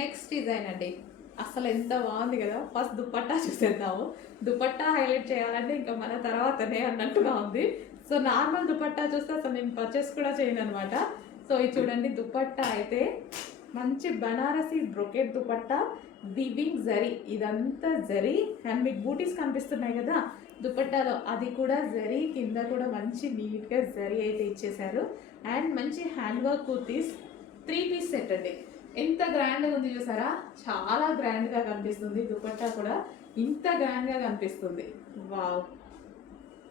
Next design అండి. అసలు ఎంత బాగుంది కదా. ఫస్ట్ దుపట్టా చూసేద్దాము. దుపట్టా హైలైట్ చేయాలంటే ఇంకా మన తర్వాతనే అన్నట్టుగా ఉంది. సో నార్మల్ దుపట్టా చూస్తే అసలు నేను పర్చేస్ కూడా చేయను అనమాట. సో ఇది చూడండి, దుపట్టా అయితే మంచి బనారసి బ్రొకెట్ దుపట్టా, వివింగ్ జరీ, ఇదంతా జరీ అండ్ మీకు బూటీస్ కనిపిస్తున్నాయి కదా దుపట్టాలో, అది కూడా జరీ, కింద కూడా మంచి నీట్గా జరీ అయితే ఇచ్చేసారు. అండ్ మంచి hand work kurtis, 3 piece set అండి. ఎంత గ్రాండ్గా ఉంది చూసారా, చాలా గ్రాండ్గా కనిపిస్తుంది. దుపట్టా కూడా ఇంత గ్రాండ్గా కనిపిస్తుంది. వావ్,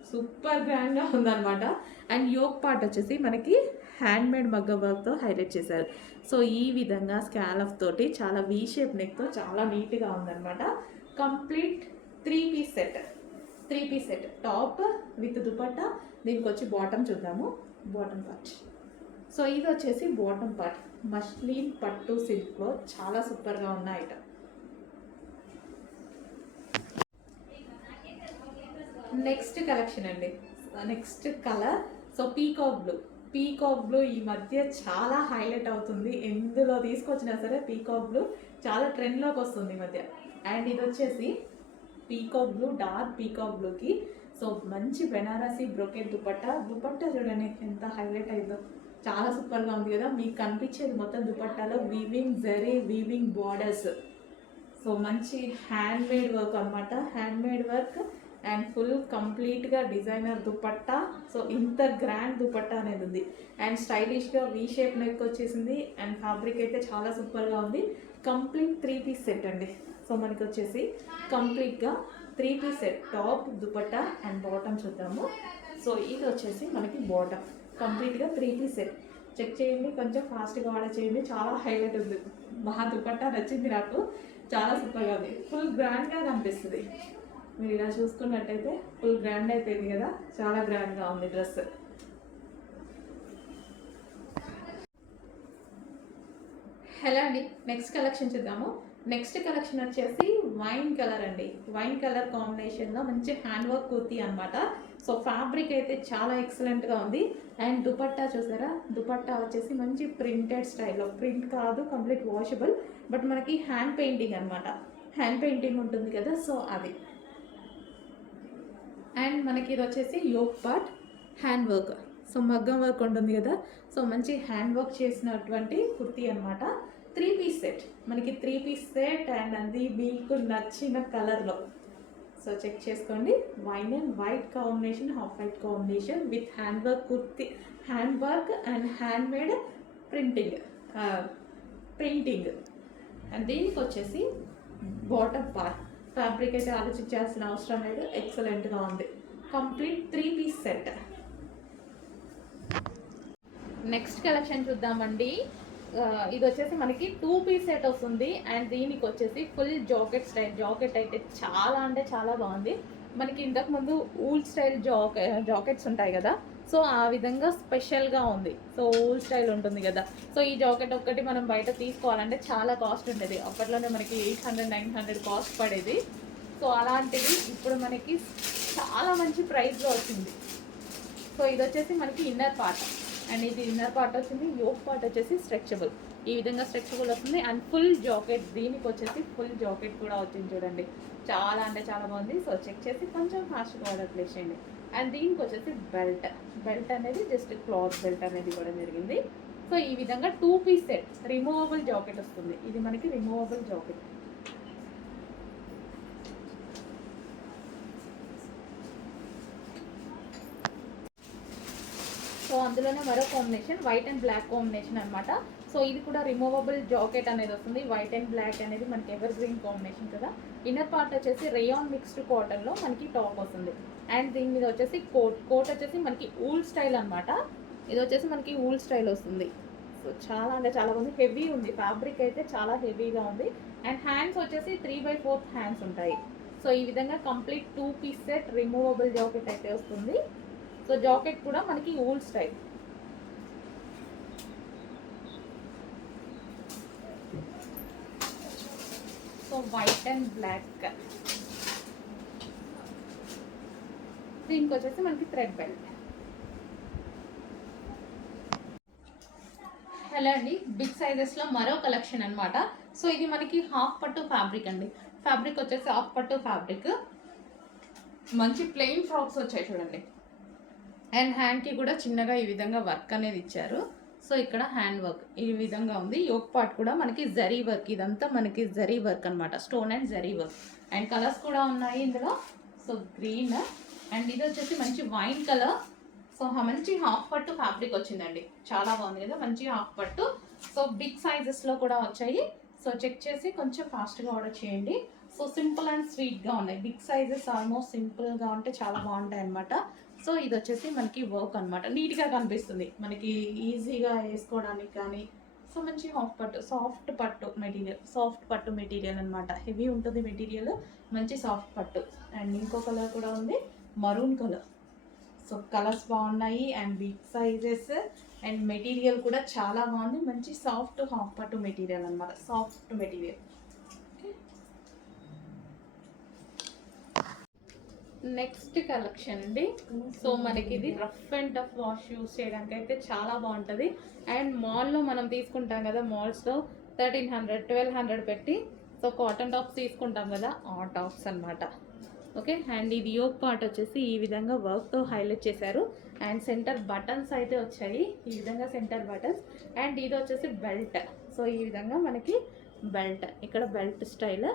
సూపర్ గ్రాండ్గా ఉందన్నమాట. అండ్ యోక్ పార్ట్ వచ్చేసి మనకి హ్యాండ్మేడ్ మగ్గ వర్క్తో హైలైట్ చేశారు. సో ఈ విధంగా స్కాలఫ్ తోటి చాలా వీ షేప్ నెక్తో చాలా నీట్గా ఉందన్నమాట. Complete 3 piece set. 3 piece set, top with dupatta. దీనికి వచ్చి బాటమ్ చూద్దాము. బాటమ్ పార్ట్, సో ఇది వచ్చేసి బాటమ్ పార్ట్, మస్లిన్ పట్టు సిల్క్లో చాలా సూపర్గా ఉన్న ఐటమ్. నెక్స్ట్ కలెక్షన్ అండి, next colour. So peacock blue ఈ మధ్య చాలా హైలైట్ అవుతుంది. ఎందులో తీసుకొచ్చినా సరే పీకాక్ బ్లూ చాలా ట్రెండ్లోకి వస్తుంది ఈ మధ్య. అండ్ ఇది వచ్చేసి పీకాక్ బ్లూ, డార్క్ పీకాక్ బ్లూకి సో మంచి బెనారసి బ్రోకెట్ దుపట్టా చూడండి ఎంత హైలైట్ అయిందో, చాలా సూపర్గా ఉంది కదా. మీకు కనిపించేది మొత్తం దుపట్టాలో weaving zari, weaving borders. So మంచి హ్యాండ్మేడ్ వర్క్ అనమాట, హ్యాండ్మేడ్ వర్క్ అండ్ ఫుల్ కంప్లీట్గా డిజైనర్ దుపట్టా. సో ఇంత గ్రాండ్ దుపట్టా అనేది ఉంది. అండ్ స్టైలిష్గా వీ షేప్ నెక్ వచ్చేసింది. అండ్ ఫ్యాబ్రిక్ అయితే చాలా సూపర్గా ఉంది. కంప్లీట్ 3 పీస్ సెట్ అండి. సో మనకి వచ్చేసి కంప్లీట్గా 3 piece set, top, dupatta and bottom చూద్దాము. సో ఇది వచ్చేసి మనకి బాటమ్, కంప్లీట్గా 3 పీస్ సెట్. చెక్ చేయండి, కొంచెం ఫాస్ట్గా ఆర్డర్ చేయండి, చాలా హైలైట్ ఉంది. మహా దుపట్టా నచ్చింది నాకు, చాలా సూపర్గా ఉంది. ఫుల్ గ్రాండ్గా కనిపిస్తుంది. మీరు ఇలా చూసుకున్నట్టయితే ఫుల్ గ్రాండ్ అయిపోయింది కదా, చాలా గ్రాండ్గా ఉంది డ్రెస్. హలో అండి, నెక్స్ట్ కలెక్షన్ చూద్దాము. నెక్స్ట్ కలెక్షన్ వచ్చేసి వైన్ కలర్ అండి. వైన్ కలర్ కాంబినేషన్లో మంచి హ్యాండ్ వర్క్ కుర్తీ అనమాట. సో ఫ్యాబ్రిక్ అయితే చాలా ఎక్సలెంట్గా ఉంది. అండ్ దుపట్టా చూసారా, దుపట్టా వచ్చేసి మంచి ప్రింటెడ్ స్టైల్లో, ప్రింట్ కాదు కంప్లీట్ వాషబుల్, బట్ మనకి హ్యాండ్ పెయింటింగ్ అనమాట. హ్యాండ్ పెయింటింగ్ ఉంటుంది కదా, సో అది. అండ్ మనకి ఇది వచ్చేసి yoke part, hand work, so మగ్గం వర్క్ ఉంటుంది కదా, సో మంచి హ్యాండ్ వర్క్ చేసినటువంటి కుర్తీ అనమాట. 3 పీస్ సెట్, మనకి 3 పీస్ సెట్ అండ్ అది మీకు నచ్చిన కలర్లో. సో చెక్ చేసుకోండి, wine and white combination, half white combination with hand work kurti, hand work and hand made painting. And దీనికి వచ్చేసి బాటమ్ పార్ట్, ఫ్యాబ్రిక్ అయితే ఆలోచించాల్సిన అవసరం లేదు, ఎక్సలెంట్గా ఉంది. Complete 3 piece set. Next collection చూద్దామండి. ఇది వచ్చేసి మనకి 2 పీస్ సెట్ వస్తుంది. అండ్ దీనికి వచ్చేసి ఫుల్ జాకెట్ స్టైల్. జాకెట్ అయితే చాలా అంటే చాలా బాగుంది. మనకి ఇంతకుముందు ఊల్ స్టైల్ జాకెట్స్ ఉంటాయి కదా, సో ఆ విధంగా స్పెషల్గా ఉంది. సో ఊల్ స్టైల్ ఉంటుంది కదా, సో ఈ జాకెట్ ఒక్కటి మనం బయట తీసుకోవాలంటే చాలా కాస్ట్ ఉండేది. అప్పట్లోనే మనకి 800-900 కాస్ట్ పడేది. సో అలాంటిది ఇప్పుడు మనకి చాలా మంచి ప్రైస్లో వచ్చింది. సో ఇది వచ్చేసి మనకి ఇన్నర్ పార్ట్, అండ్ ఇది ఇన్నర్ పార్ట్ వచ్చింది. యోక్ పార్ట్ వచ్చేసి స్ట్రెచబుల్, ఈ విధంగా స్ట్రెచబుల్ వస్తుంది. అండ్ ఫుల్ జాకెట్, దీనికి వచ్చేసి ఫుల్ జాకెట్ కూడా వచ్చింది చూడండి, చాలా అంటే చాలా బాగుంది. సో చెక్ చేసి కొంచెం ఫాస్ట్గా ఆర్డర్ ప్లేస్ చేయండి. అండ్ దీనికి వచ్చేసి బెల్ట్ అనేది జస్ట్ క్లాత్ బెల్ట్ అనేది కూడా జరిగింది. సో ఈ విధంగా 2 పీస్ సెట్, రిమూవబుల్ జాకెట్ వస్తుంది. ఇది మనకి రిమూవబుల్ జాకెట్. సో అందులోనే మరో combination white and black combination అనమాట. సో ఇది కూడా రిమూవబుల్ జాకెట్ అనేది వస్తుంది. వైట్ అండ్ బ్లాక్ అనేది మనకి ఎవర్ గ్రీన్ కాంబినేషన్ కదా. ఇన్నర్ పార్ట్ వచ్చేసి రేయాన్ మిక్స్డ్ కాటన్లో మనకి టాప్ వస్తుంది. అండ్ దీని మీద వచ్చేసి కోట్ వచ్చేసి మనకి ఊల్ స్టైల్ అనమాట. ఇది వచ్చేసి మనకి ఊల్ స్టైల్ వస్తుంది. సో చాలా అంటే చాలా ఉంది, హెవీ ఉంది, ఫ్యాబ్రిక్ అయితే చాలా హెవీగా ఉంది. అండ్ హ్యాండ్స్ వచ్చేసి 3/4 హ్యాండ్స్ ఉంటాయి. సో ఈ విధంగా complete 2 piece set, removable jacket అయితే వస్తుంది. సో జాకెట్ కూడా మనకి wool style. So white and black, దీనికి వచ్చేసి మనకి థ్రెడ్ బెల్ట్. హలో అండి, బిగ్ సైజెస్లో మరో కలెక్షన్ అనమాట. సో ఇది మనకి హాఫ్ పట్టు ఫ్యాబ్రిక్ అండి. ఫ్యాబ్రిక్ వచ్చేసి హాఫ్ పట్టు ఫ్యాబ్రిక్. మంచి ప్లెయిన్ ఫ్రాక్స్ వచ్చాయి చూడండి. అండ్ హ్యాండ్కి కూడా చిన్నగా ఈ విధంగా వర్క్ అనేది ఇచ్చారు. సో ఇక్కడ హ్యాండ్ వర్క్ ఈ విధంగా ఉంది. యోక్ పార్ట్ కూడా మనకి జరీ వర్క్, ఇదంతా మనకి జరీ వర్క్ అనమాట, stone and zari work. And colours కూడా ఉన్నాయి ఇందులో. సో గ్రీన్ అండ్ ఇది వచ్చేసి మంచి వైన్ కలర్. సో మంచి హాఫ్ పట్టు ఫ్యాబ్రిక్ వచ్చిందండి, చాలా బాగుంది కదా, మంచి హాఫ్ పట్టు. సో బిగ్ సైజెస్లో కూడా వచ్చాయి. సో చెక్ చేసి కొంచెం ఫాస్ట్గా ఆర్డర్ చేయండి. సో సింపుల్ అండ్ స్వీట్గా ఉన్నాయి. బిగ్ సైజెస్ ఆల్మోస్ట్ సింపుల్గా ఉంటే చాలా బాగుంటాయి అనమాట. సో ఇది వచ్చేసి మనకి వర్క్ అనమాట, నీట్గా కనిపిస్తుంది మనకి, ఈజీగా వేసుకోవడానికి కానీ. సో మంచి హాఫ్ పట్టు, సాఫ్ట్ పట్టు మెటీరియల్, సాఫ్ట్ పట్టు మెటీరియల్ అనమాట. హెవీ ఉంటుంది మెటీరియల్, మంచి సాఫ్ట్ పట్టు. అండ్ ఇంకో కలర్ కూడా ఉంది, మరూన్ కలర్. సో కలర్స్ బాగున్నాయి and big sizes and material కూడా చాలా బాగుంది. మంచి సాఫ్ట్ హాఫ్ పట్టు మెటీరియల్ అనమాట, సాఫ్ట్ మెటీరియల్. నెక్స్ట్ కలెక్షన్ అండి. సో మనకి ఇది rough and tough wash use చేయడానికి అయితే చాలా బాగుంటుంది. అండ్ మాల్లో మనం తీసుకుంటాం కదా, మాల్స్లో 1300 1200 పెట్టి సో కాటన్ టాప్స్ తీసుకుంటాం కదా, ఆ టాప్స్ అనమాట. ఓకే, అండ్ ఇది యోక్ పార్ట్ వచ్చేసి ఈ విధంగా వర్క్తో హైలైట్ చేశారు. అండ్ సెంటర్ బటన్స్ అయితే వచ్చాయి, ఈ విధంగా సెంటర్ బటన్స్. అండ్ ఇది వచ్చేసి బెల్ట్. సో ఈ విధంగా మనకి బెల్ట్, ఇక్కడ belt style.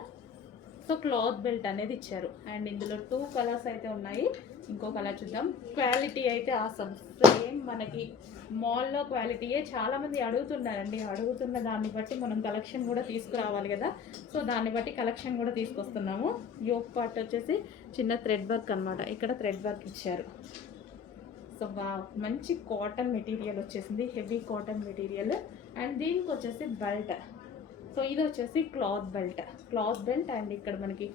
So cloth belt అనేది ఇచ్చారు. అండ్ ఇందులో 2 కలర్స్ అయితే ఉన్నాయి. ఇంకో కలర్ చూద్దాం. క్వాలిటీ అయితే ఆసమ్, సేమ్ మనకి మాల్లో క్వాలిటీయే. చాలామంది అడుగుతున్నారండి, అడుగుతున్న దాన్ని బట్టి మనం కలెక్షన్ కూడా తీసుకురావాలి కదా. సో దాన్ని బట్టి కలెక్షన్ కూడా తీసుకొస్తున్నాము. యోక్ పార్ట్ వచ్చేసి చిన్న థ్రెడ్ వర్క్ అనమాట, ఇక్కడ థ్రెడ్ వర్క్ ఇచ్చారు. సో మంచి కాటన్ మెటీరియల్ వచ్చేసింది, హెవీ కాటన్ మెటీరియల్. అండ్ దీనికి వచ్చేసి బెల్ట్. సో ఇది వచ్చేసి క్లాత్ బెల్ట్. అండ్ ఇక్కడ మనకి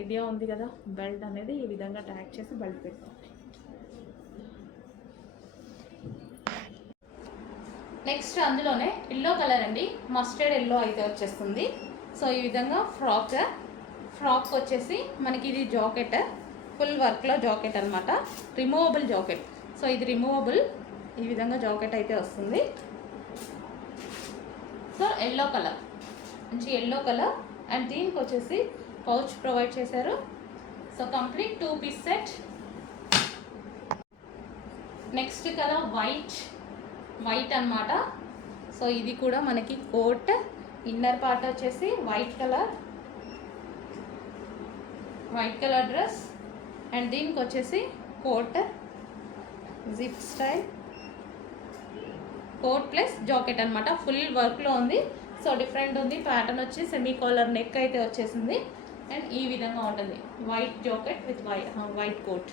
ఐడియా ఉంది కదా, బెల్ట్ అనేది ఈ విధంగా ట్యాగ్ చేసి బెల్ట్ పెట్టాం. నెక్స్ట్ అందులోనే ఎల్లో కలర్ అండి, మస్టర్డ్ ఎల్లో అయితే వచ్చేస్తుంది. సో ఈ విధంగా ఫ్రాక్ వచ్చేసి మనకి ఇది జాకెట్, ఫుల్ వర్క్లో జాకెట్ అనమాట, రిమూవబుల్ జాకెట్. సో ఇది రిమూవబుల్, ఈ విధంగా జాకెట్ అయితే వస్తుంది. సో ఎల్లో కలర్, మంచి ఎల్లో కలర్. అండ్ దీనికి వచ్చేసి పౌచ్ ప్రొవైడ్ చేశారు. So complete 2 piece set. Next colour white అన్నమాట. సో ఇది కూడా మనకి కోట్, ఇన్నర్ పార్ట్ వచ్చేసి వైట్ కలర్ డ్రెస్. అండ్ దీనికి వచ్చేసి coat, zip style coat plus jacket అనమాట, ఫుల్ వర్క్లో ఉంది. సో డిఫరెంట్ ఉంది, ప్యాటర్న్ వచ్చి సెమీ కాలర్ నెక్ అయితే వచ్చేసింది. అండ్ ఈ విధంగా ఉంటుంది, white jacket with white coat.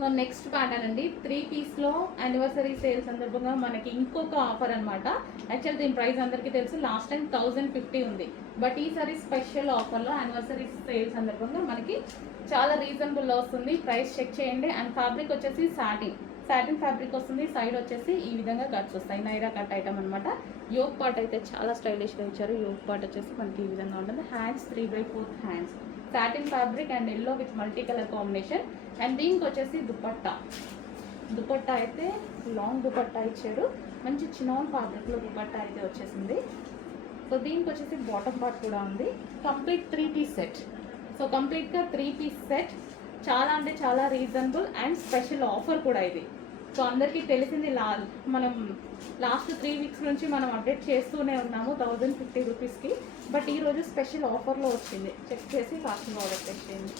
So next pattern అండి, 3 పీస్లో యానివర్సరీ సేల్ సందర్భంగా మనకి ఇంకొక ఆఫర్ అనమాట. యాక్చువల్ దీని ప్రైస్ అందరికీ తెలుసు, లాస్ట్ టైం 1050 ఉంది. బట్ ఈసారి స్పెషల్ ఆఫర్లో యానివర్సరీ సేల్ సందర్భంగా మనకి చాలా రీజనబుల్లో వస్తుంది. ప్రైస్ చెక్ చేయండి. అండ్ ఫ్యాబ్రిక్ వచ్చేసి సాటిన్ ఫ్యాబ్రిక్ వస్తుంది. సైడ్ వచ్చేసి ఈ విధంగా కట్స్ వస్తాయి, నైరా కట్ ఐటమ్ అనమాట. యోక్ పార్ట్ అయితే చాలా స్టైలిష్గా ఇచ్చారు. యోక్ పార్ట్ వచ్చేసి మనకి ఈ విధంగా ఉంటుంది. Hands 3/4 hands, satin fabric and yellow with multi colour combination. And దీనికి వచ్చేసి దుపట్టా అయితే లాంగ్ దుపట్టా ఇచ్చారు, మంచి చినాన్ ఫ్యాబ్రిక్లో దుపట్టా అయితే వచ్చేసింది. సో దీనికి వచ్చేసి బాటమ్ పార్ట్ కూడా ఉంది. Complete 3 piece set. సో కంప్లీట్గా 3 పీస్ సెట్, చాలా అంటే చాలా రీజనబుల్ అండ్ స్పెషల్ ఆఫర్ కూడా ఇది. సో అందరికీ తెలిసింది, మనం లాస్ట్ 3 వీక్స్ నుంచి మనం అప్డేట్ చేస్తూనే ఉన్నాము 1050 రూపీస్కి. బట్ ఈరోజు స్పెషల్ ఆఫర్లో వచ్చింది, చెక్ చేసి ఫాస్ట్గా ఆర్డర్ చేయండి.